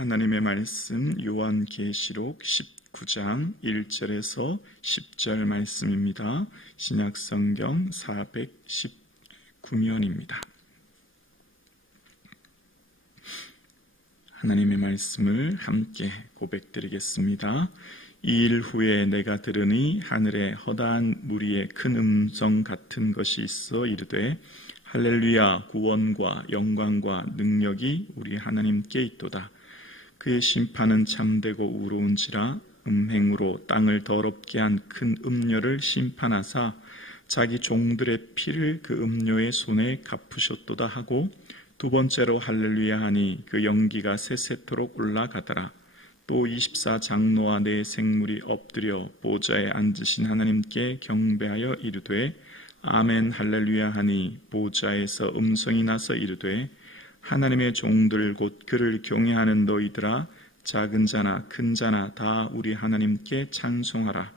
하나님의 말씀 요한계시록 19장 1절에서 10절 말씀입니다. 신약성경 419면입니다. 하나님의 말씀을 함께 고백드리겠습니다. 이 일 후에 내가 들으니 하늘에 허다한 무리의 큰 음성 같은 것이 있어 이르되 할렐루야, 구원과 영광과 능력이 우리 하나님께 있도다. 그의 심판은 참되고 우로운지라. 음행으로 땅을 더럽게 한 큰 음녀를 심판하사 자기 종들의 피를 그 음녀의 손에 갚으셨도다 하고, 두 번째로 할렐루야 하니 그 연기가 세세토록 올라가더라. 또 24장로와 네 생물이 엎드려 보좌에 앉으신 하나님께 경배하여 이르되 아멘 할렐루야 하니, 보좌에서 음성이 나서 이르되 하나님의 종들 곧 그를 경외하는 너희들아, 작은 자나 큰 자나 다 우리 하나님께 찬송하라.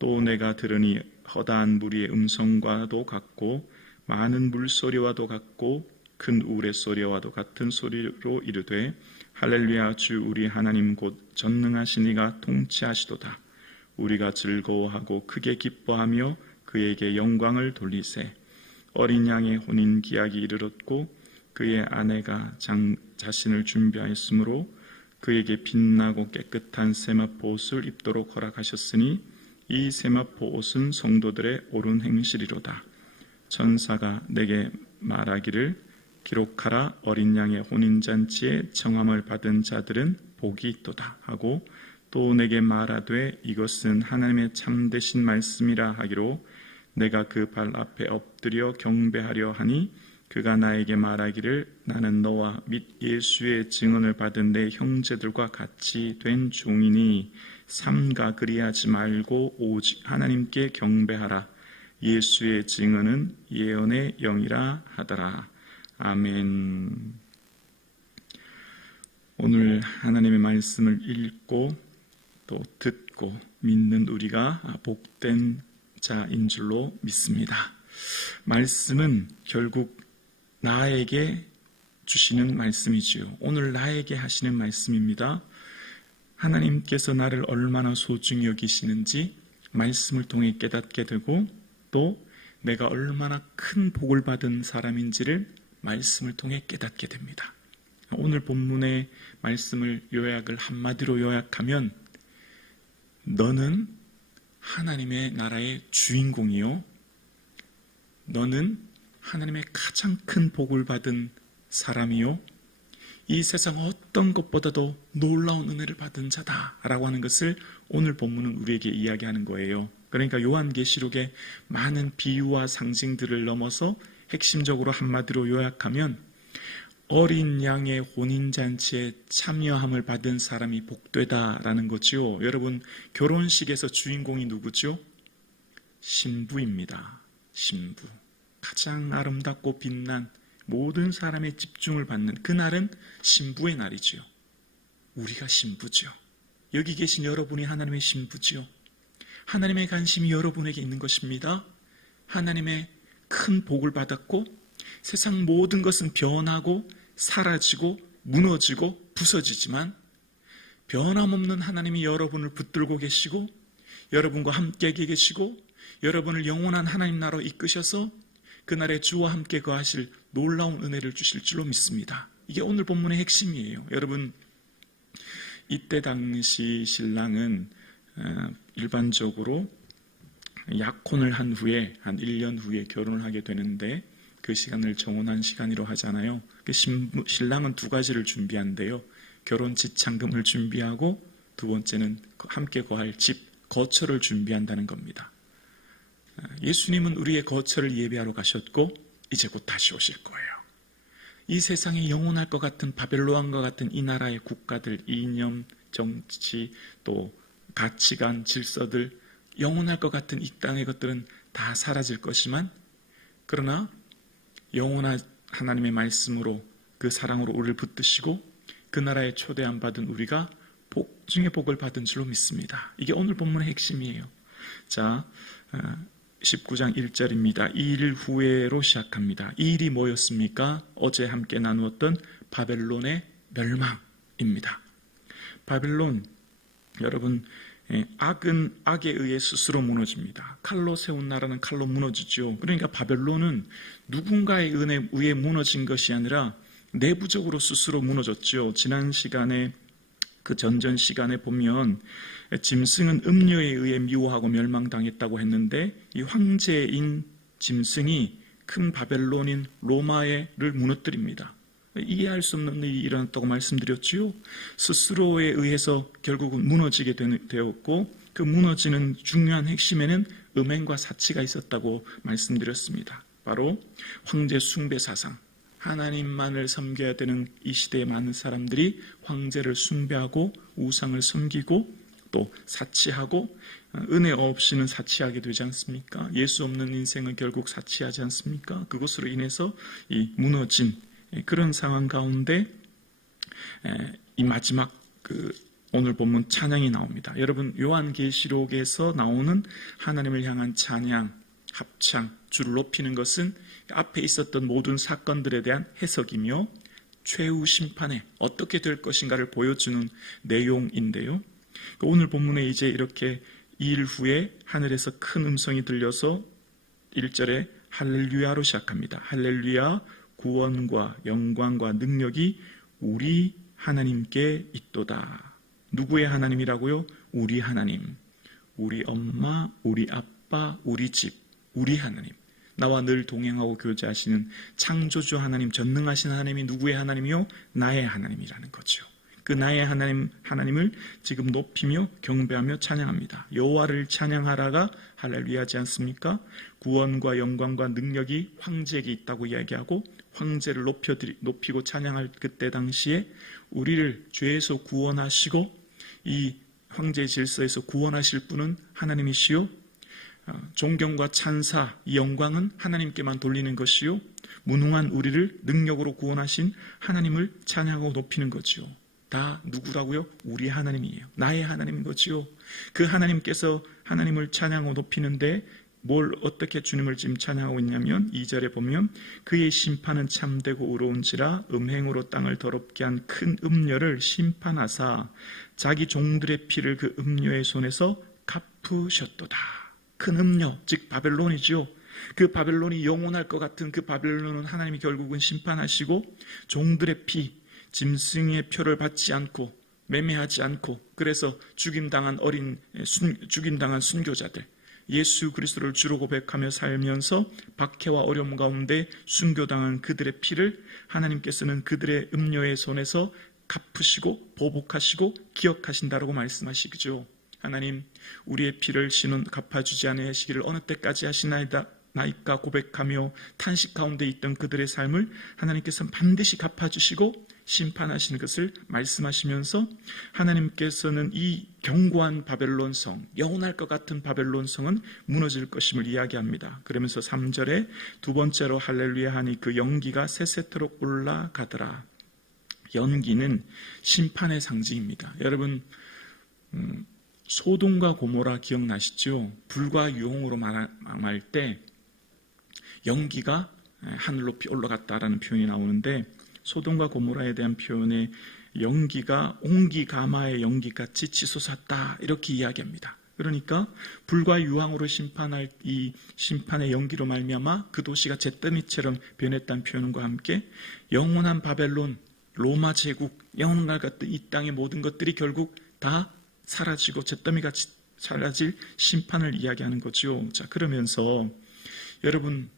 또 내가 들으니 허다한 무리의 음성과도 같고 많은 물소리와도 같고 큰 우레소리와도 같은 소리로 이르되 할렐루야, 주 우리 하나님 곧 전능하신 이가 통치하시도다. 우리가 즐거워하고 크게 기뻐하며 그에게 영광을 돌리세. 어린 양의 혼인 기약이 이르렀고 그의 아내가 자신을 준비하였으므로 그에게 빛나고 깨끗한 세마포 옷을 입도록 허락하셨으니 이 세마포 옷은 성도들의 옳은 행실이로다. 천사가 내게 말하기를 기록하라, 어린 양의 혼인잔치에 청함을 받은 자들은 복이 있도다 하고, 또 내게 말하되 이것은 하나님의 참되신 말씀이라 하기로 내가 그 발 앞에 엎드려 경배하려 하니, 그가 나에게 말하기를 나는 너와 및 예수의 증언을 받은 내 형제들과 같이 된 종이니 삼가 그리하지 말고 오직 하나님께 경배하라. 예수의 증언은 예언의 영이라 하더라. 아멘. 오늘 하나님의 말씀을 읽고 또 듣고 믿는 우리가 복된 자인 줄로 믿습니다. 말씀은 결국 나에게 주시는 말씀이지요. 오늘 나에게 하시는 말씀입니다. 하나님께서 나를 얼마나 소중히 여기시는지 말씀을 통해 깨닫게 되고, 또 내가 얼마나 큰 복을 받은 사람인지를 말씀을 통해 깨닫게 됩니다. 오늘 본문의 말씀을 요약을 한마디로 요약하면, 너는 하나님의 나라의 주인공이요, 너는 하나님의 가장 큰 복을 받은 사람이요, 이 세상 어떤 것보다도 놀라운 은혜를 받은 자다라고 하는 것을 오늘 본문은 우리에게 이야기하는 거예요. 그러니까 요한계시록의 많은 비유와 상징들을 넘어서 핵심적으로 한마디로 요약하면, 어린 양의 혼인잔치에 참여함을 받은 사람이 복되다라는 거죠. 여러분, 결혼식에서 주인공이 누구죠? 신부입니다. 신부. 가장 아름답고 빛난, 모든 사람의 집중을 받는 그날은 신부의 날이지요. 우리가 신부죠. 여기 계신 여러분이 하나님의 신부지요. 하나님의 관심이 여러분에게 있는 것입니다. 하나님의 큰 복을 받았고, 세상 모든 것은 변하고 사라지고 무너지고 부서지지만 변함없는 하나님이 여러분을 붙들고 계시고 여러분과 함께 계시고 여러분을 영원한 하나님 나라로 이끄셔서 그날에 주와 함께 거하실 놀라운 은혜를 주실 줄로 믿습니다. 이게 오늘 본문의 핵심이에요. 여러분, 이때 당시 신랑은 일반적으로 약혼을 한 후에 한 1년 후에 결혼을 하게 되는데, 그 시간을 정혼한 시간이라고 하잖아요. 신랑은 두 가지를 준비한대요. 결혼 지참금을 준비하고, 두 번째는 함께 거할 집, 거처를 준비한다는 겁니다. 예수님은 우리의 거처를 예비하러 가셨고 이제 곧 다시 오실 거예요. 이 세상에 영원할 것 같은 바벨론과 같은 이 나라의 국가들, 이념, 정치, 또 가치관, 질서들, 영원할 것 같은 이 땅의 것들은 다 사라질 것이지만, 그러나 영원한 하나님의 말씀으로 그 사랑으로 우리를 붙드시고 그 나라에 초대함 받은 우리가 복 중에 복을 받은 줄로 믿습니다. 이게 오늘 본문의 핵심이에요. 자, 19장 1절입니다. 이 일 후에로 시작합니다. 이 일이 뭐였습니까? 어제 함께 나누었던 바벨론의 멸망, 바벨론입니다. 바벨론, 여러분, 악은 악에 의해 스스로 무너집니다. 칼로 세운 나라는 칼로 무너지죠. 그러니까 바벨론은 누군가에 의해 무너진 것이 아니라 내부적으로 스스로 무너졌죠. 지난 시간에, 그 전전 시간에 보면 짐승은 음료에 의해 미워하고 멸망당했다고 했는데, 이 황제인 짐승이 큰 바벨론인 로마를 무너뜨립니다. 이해할 수 없는 일이 일어났다고 말씀드렸지요. 스스로에 의해서 결국은 무너지게 되었고, 그 무너지는 중요한 핵심에는 음행과 사치가 있었다고 말씀드렸습니다. 바로 황제 숭배 사상, 하나님만을 섬겨야 되는 이 시대의 많은 사람들이 황제를 숭배하고 우상을 섬기고 또 사치하고, 은혜 없이는 사치하게 되지 않습니까? 예수 없는 인생은 결국 사치하지 않습니까? 그것으로 인해서 이 무너진 그런 상황 가운데 이 마지막 오늘 본문 찬양이 나옵니다. 여러분, 요한계시록에서 나오는 하나님을 향한 찬양, 합창, 주를 높이는 것은 앞에 있었던 모든 사건들에 대한 해석이며 최후 심판에 어떻게 될 것인가를 보여주는 내용인데요. 오늘 본문에 이제 이렇게 2일 후에 하늘에서 큰 음성이 들려서 1절에 할렐루야로 시작합니다. 할렐루야, 구원과 영광과 능력이 우리 하나님께 있도다. 누구의 하나님이라고요? 우리 하나님. 우리 엄마, 우리 아빠, 우리 집, 우리 하나님. 나와 늘 동행하고 교제하시는 창조주 하나님, 전능하신 하나님이 누구의 하나님이요? 나의 하나님이라는 거죠. 그 나의 하나님을 지금 높이며 경배하며 찬양합니다. 여호와를 찬양하라가 할렐루야지 않습니까? 구원과 영광과 능력이 황제에게 있다고 이야기하고, 황제를 높이고 찬양할 그때 당시에 우리를 죄에서 구원하시고 이 황제의 질서에서 구원하실 분은 하나님이시요, 존경과 찬사, 이 영광은 하나님께만 돌리는 것이요, 무능한 우리를 능력으로 구원하신 하나님을 찬양하고 높이는 거지요. 다 누구라고요? 우리 하나님이에요. 나의 하나님인 거지요. 그 하나님께서 하나님을 찬양하고 높이는데 뭘 어떻게 주님을 지금 찬양하고 있냐면 2절에 보면 그의 심판은 참되고 의로운지라 음행으로 땅을 더럽게 한 큰 음녀를 심판하사 자기 종들의 피를 그 음녀의 손에서 갚으셨도다. 큰 음녀, 즉 바벨론이지요. 그 바벨론이 영원할 것 같은 그 바벨론은 하나님이 결국은 심판하시고 종들의 피, 짐승의 표를 받지 않고 매매하지 않고, 그래서 죽임당한 순교자들, 예수 그리스도를 주로 고백하며 살면서 박해와 어려움 가운데 순교당한 그들의 피를 하나님께서는 그들의 음료의 손에서 갚으시고 보복하시고 기억하신다라고 말씀하시죠. 하나님, 우리의 피를 신은 갚아주지 아니하시기를 어느 때까지 하시나이까 고백하며 탄식 가운데 있던 그들의 삶을 하나님께서는 반드시 갚아주시고 심판하시는 것을 말씀하시면서, 하나님께서는 이 견고한 바벨론성, 영원할 것 같은 바벨론성은 무너질 것임을 이야기합니다. 그러면서 3절에 두 번째로 할렐루야 하니 그 연기가 세세토록 올라가더라. 연기는 심판의 상징입니다. 여러분, 소돔과 고모라 기억나시죠? 불과 유황으로 말할 때 연기가 하늘 높이 올라갔다라는 표현이 나오는데, 소돔과 고모라에 대한 표현에 연기가 옹기가마의 연기같이 치솟았다, 이렇게 이야기합니다. 그러니까 불과 유황으로 심판할 이 심판의 연기로 말미암아 그 도시가 잿더미처럼 변했다는 표현과 함께 영원한 바벨론, 로마 제국, 영원할 같은 이 땅의 모든 것들이 결국 다 사라지고 잿더미같이 사라질 심판을 이야기하는 거죠. 자, 그러면서 여러분,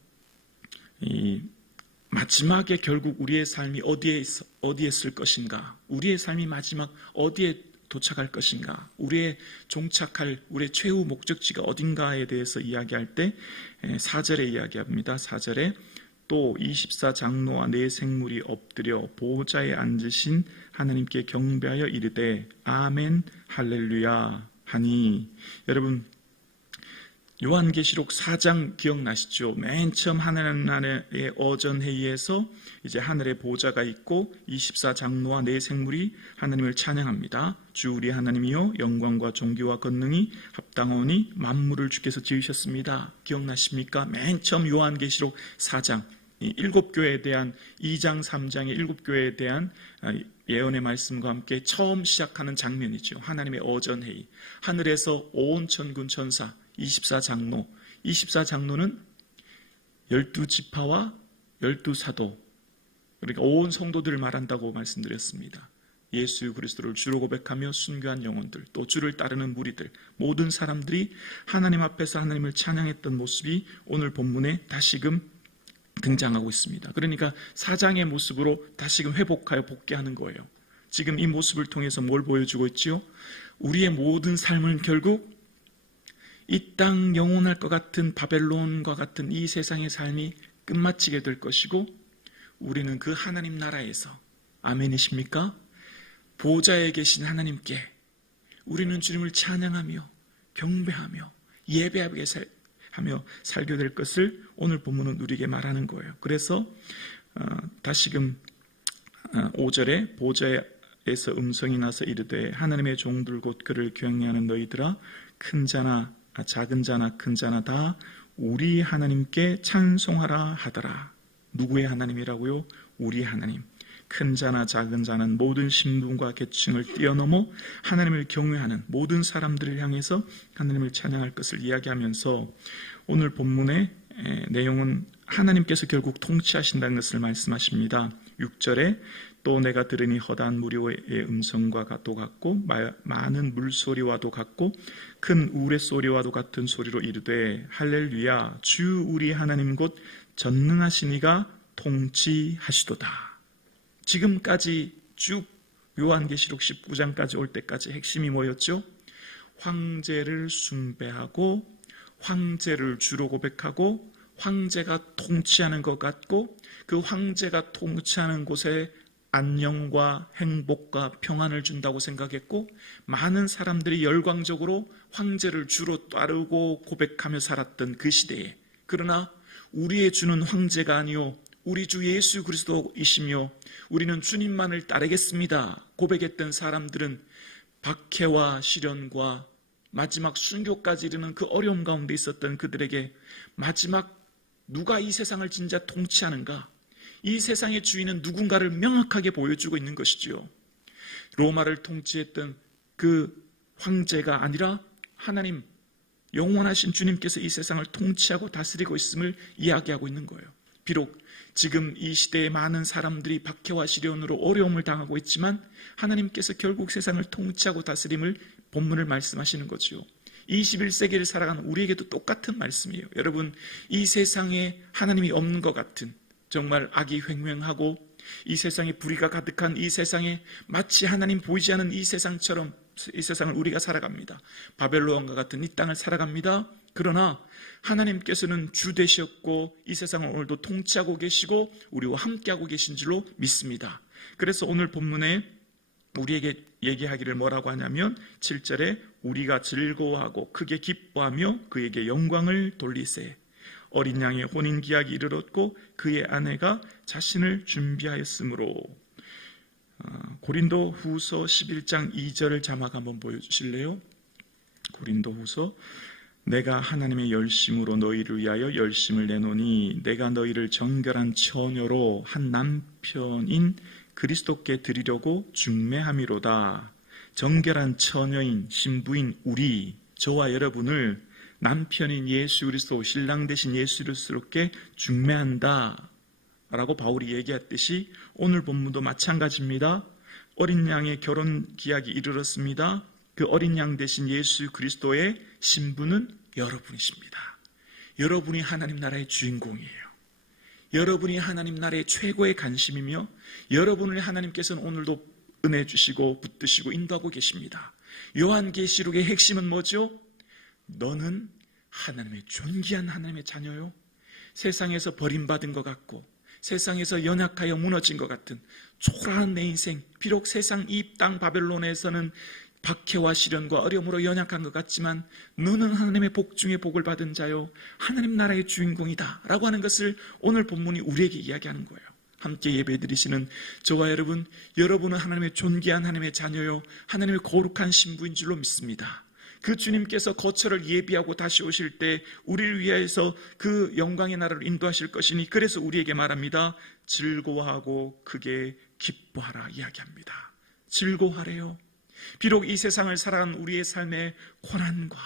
이 마지막에 결국 우리의 삶이 어디에 있을 것인가, 우리의 삶이 마지막 어디에 도착할 것인가, 우리의 종착할 우리의 최후 목적지가 어딘가에 대해서 이야기할 때 4절에 이야기합니다. 4절에 또 24장로와 네 생물이 엎드려 보호자에 앉으신 하나님께 경배하여 이르되 아멘 할렐루야 하니, 여러분, 요한계시록 4장 기억나시죠? 맨 처음 하나님의 어전회의에서 이제 하늘에 보좌가 있고 24장로와 네 생물이 하나님을 찬양합니다. 주 우리 하나님이요 영광과 존귀와 권능이 합당하오니 만물을 주께서 지으셨습니다. 기억나십니까? 맨 처음 요한계시록 4장, 이 7교회에 대한 2장 3장의 7교회에 대한 예언의 말씀과 함께 처음 시작하는 장면이죠. 하나님의 어전회의. 하늘에서 온 천군 천사 24장로, 24장로는 12지파와 12사도, 그러니까 온 성도들을 말한다고 말씀드렸습니다. 예수 그리스도를 주로 고백하며 순교한 영혼들, 또 주를 따르는 무리들, 모든 사람들이 하나님 앞에서 하나님을 찬양했던 모습이 오늘 본문에 다시금 등장하고 있습니다. 그러니까 사장의 모습으로 다시금 회복하여 복귀하는 거예요. 지금 이 모습을 통해서 뭘 보여주고 있지요? 우리의 모든 삶은 결국 이 땅 영원할 것 같은 바벨론과 같은 이 세상의 삶이 끝마치게 될 것이고, 우리는 그 하나님 나라에서, 아멘이십니까? 보좌에 계신 하나님께 우리는 주님을 찬양하며 경배하며 예배하며 살게 될 것을 오늘 본문은 우리에게 말하는 거예요. 그래서 다시금 5절에 보좌에서 음성이 나서 이르되 하나님의 종들 곧 그를 경외하는 너희들아, 큰 자나 작은 자나 큰 자나 다 우리 하나님께 찬송하라 하더라. 누구의 하나님이라고요? 우리 하나님. 큰 자나 작은 자는 모든 신분과 계층을 뛰어넘어 하나님을 경외하는 모든 사람들을 향해서 하나님을 찬양할 것을 이야기하면서, 오늘 본문의 내용은 하나님께서 결국 통치하신다는 것을 말씀하십니다. 6절에 또 내가 들으니 허다한 무리의 음성과도 같고 많은 물소리와도 같고 큰 우레소리와도 같은 소리로 이르되 할렐루야, 주 우리 하나님 곧 전능하신 이가 통치하시도다. 지금까지 쭉 요한계시록 19장까지 올 때까지 핵심이 뭐였죠? 황제를 숭배하고 황제를 주로 고백하고 황제가 통치하는 것 같고 그 황제가 통치하는 곳에 안녕과 행복과 평안을 준다고 생각했고, 많은 사람들이 열광적으로 황제를 주로 따르고 고백하며 살았던 그 시대에, 그러나 우리의 주는 황제가 아니요 우리 주 예수 그리스도이시며 우리는 주님만을 따르겠습니다 고백했던 사람들은 박해와 시련과 마지막 순교까지 이르는 그 어려움 가운데 있었던 그들에게 마지막 누가 이 세상을 진짜 통치하는가, 이 세상의 주인은 누군가를 명확하게 보여주고 있는 것이지요. 로마를 통치했던 그 황제가 아니라 하나님, 영원하신 주님께서 이 세상을 통치하고 다스리고 있음을 이야기하고 있는 거예요. 비록 지금 이 시대에 많은 사람들이 박해와 시련으로 어려움을 당하고 있지만 하나님께서 결국 세상을 통치하고 다스림을 본문을 말씀하시는 거죠. 21세기를 살아가는 우리에게도 똑같은 말씀이에요. 여러분, 이 세상에 하나님이 없는 것 같은, 정말 악이 횡행하고 이 세상에 불의가 가득한 이 세상에 마치 하나님 보이지 않는 이 세상처럼 이 세상을 우리가 살아갑니다. 바벨론과 같은 이 땅을 살아갑니다. 그러나 하나님께서는 주 되셨고 이 세상을 오늘도 통치하고 계시고 우리와 함께하고 계신 줄로 믿습니다. 그래서 오늘 본문에 우리에게 얘기하기를 뭐라고 하냐면 7절에 우리가 즐거워하고 크게 기뻐하며 그에게 영광을 돌리세. 어린 양의 혼인 기약이 이르렀고 그의 아내가 자신을 준비하였으므로. 고린도 후서 11장 2절 자막 한번 보여주실래요? 고린도 후서, 내가 하나님의 열심으로 너희를 위하여 열심을 내노니 내가 너희를 정결한 처녀로 한 남편인 그리스도께 드리려고 중매함이로다. 정결한 처녀인 신부인 우리, 저와 여러분을 남편인 예수 그리스도, 신랑 되신 예수 그리스도께 중매한다 라고 바울이 얘기했듯이 오늘 본문도 마찬가지입니다. 어린 양의 결혼 기약이 이르렀습니다. 그 어린 양 되신 예수 그리스도의 신부는 여러분이십니다. 여러분이 하나님 나라의 주인공이에요. 여러분이 하나님 나라의 최고의 관심이며 여러분을 하나님께서는 오늘도 은혜 주시고 붙드시고 인도하고 계십니다. 요한계시록의 핵심은 뭐죠? 너는 하나님의 존귀한 하나님의 자녀요. 세상에서 버림받은 것 같고 세상에서 연약하여 무너진 것 같은 초라한 내 인생, 비록 세상 이 땅 바벨론에서는 박해와 시련과 어려움으로 연약한 것 같지만 너는 하나님의 복 중에 복을 받은 자요, 하나님 나라의 주인공이다 라고 하는 것을 오늘 본문이 우리에게 이야기하는 거예요. 함께 예배드리시는 저와 여러분, 여러분은 하나님의 존귀한 하나님의 자녀요, 하나님의 거룩한 신부인 줄로 믿습니다. 그 주님께서 거처를 예비하고 다시 오실 때 우리를 위해서 그 영광의 나라를 인도하실 것이니, 그래서 우리에게 말합니다. 즐거워하고 크게 기뻐하라 이야기합니다. 즐거워하래요. 비록 이 세상을 살아가는 우리의 삶에 고난과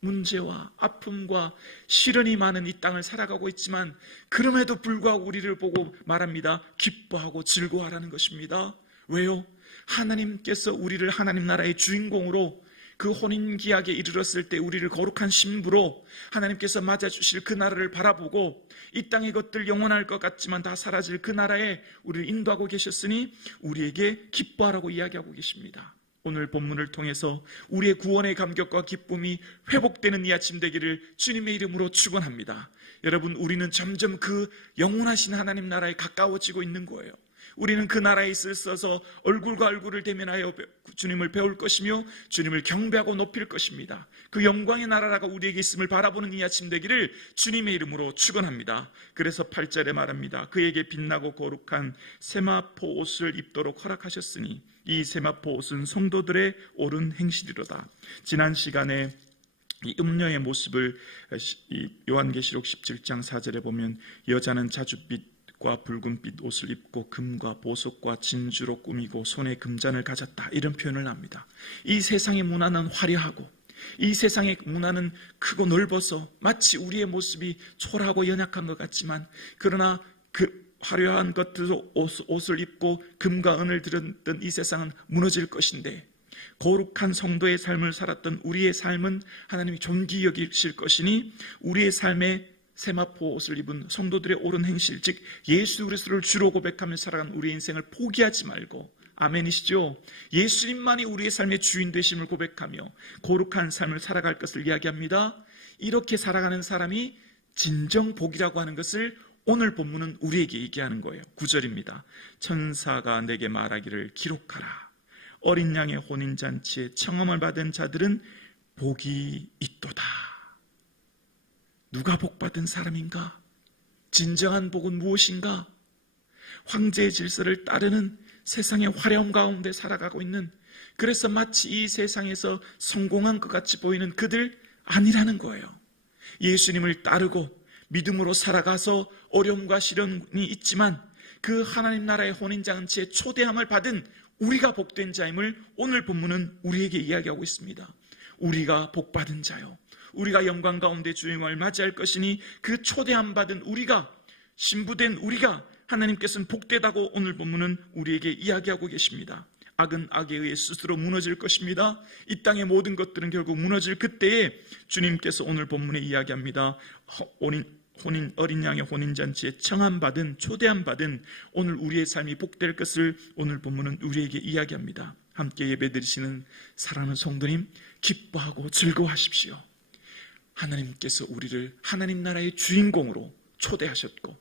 문제와 아픔과 시련이 많은 이 땅을 살아가고 있지만 그럼에도 불구하고 우리를 보고 말합니다. 기뻐하고 즐거워하라는 것입니다. 왜요? 하나님께서 우리를 하나님 나라의 주인공으로 그 혼인기약에 이르렀을 때 우리를 거룩한 신부로 하나님께서 맞아주실 그 나라를 바라보고 이 땅의 것들 영원할 것 같지만 다 사라질 그 나라에 우리를 인도하고 계셨으니 우리에게 기뻐하라고 이야기하고 계십니다. 오늘 본문을 통해서 우리의 구원의 감격과 기쁨이 회복되는 이 아침 되기를 주님의 이름으로 축원합니다. 여러분, 우리는 점점 그 영원하신 하나님 나라에 가까워지고 있는 거예요. 우리는 그 나라에 있어서 얼굴과 얼굴을 대면하여 주님을 배울 것이며 주님을 경배하고 높일 것입니다. 그 영광의 나라가 우리에게 있음을 바라보는 이 아침 되기를 주님의 이름으로 축원합니다. 그래서 8절에 말합니다. 그에게 빛나고 거룩한 세마포 옷을 입도록 허락하셨으니 이 세마포 옷은 성도들의 옳은 행실이로다. 지난 시간에 이 음녀의 모습을 요한계시록 17장 4절에 보면 여자는 자줏빛과 붉은빛 옷을 입고 금과 보석과 진주로 꾸미고 손에 금잔을 가졌다, 이런 표현을 합니다. 이 세상의 문화는 화려하고 이 세상의 문화는 크고 넓어서 마치 우리의 모습이 초라하고 연약한 것 같지만 그러나 그 화려한 것들로 옷을 입고 금과 은을 들었던 이 세상은 무너질 것인데 거룩한 성도의 삶을 살았던 우리의 삶은 하나님이 존귀 여기실 것이니 우리의 삶에 세마포 옷을 입은 성도들의 옳은 행실, 즉 예수 그리스도를 주로 고백하며 살아가는 우리의 인생을 포기하지 말고, 아멘이시죠? 예수님만이 우리의 삶의 주인 되심을 고백하며 거룩한 삶을 살아갈 것을 이야기합니다. 이렇게 살아가는 사람이 진정 복이라고 하는 것을 오늘 본문은 우리에게 얘기하는 거예요. 9절입니다. 천사가 내게 말하기를 기록하라. 어린 양의 혼인잔치에 청함을 받은 자들은 복이 있도다. 누가 복받은 사람인가? 진정한 복은 무엇인가? 황제의 질서를 따르는 세상의 화려함 가운데 살아가고 있는, 그래서 마치 이 세상에서 성공한 것 같이 보이는 그들 아니라는 거예요. 예수님을 따르고 믿음으로 살아가서 어려움과 시련이 있지만 그 하나님 나라의 혼인잔치에 초대함을 받은 우리가 복된 자임을 오늘 본문은 우리에게 이야기하고 있습니다. 우리가 복받은 자요, 우리가 영광 가운데 주님을 맞이할 것이니 그 초대함 받은 우리가, 신부된 우리가, 하나님께서는 복되다고 오늘 본문은 우리에게 이야기하고 계십니다. 악은 악에 의해 스스로 무너질 것입니다. 이 땅의 모든 것들은 결국 무너질 그때에 주님께서 오늘 본문에 이야기합니다. 어린 양의 혼인잔치에 청함받은, 초대함받은 오늘 우리의 삶이 복될 것을 오늘 본문은 우리에게 이야기합니다. 함께 예배드리시는 사랑하는 성도님, 기뻐하고 즐거워하십시오. 하나님께서 우리를 하나님 나라의 주인공으로 초대하셨고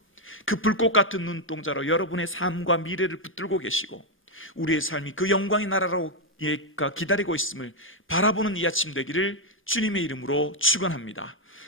그 불꽃 같은 눈동자로 여러분의 삶과 미래를 붙들고 계시고 우리의 삶이 그 영광의 나라로 기다리고 있음을 바라보는 이 아침 되기를 주님의 이름으로 축원합니다.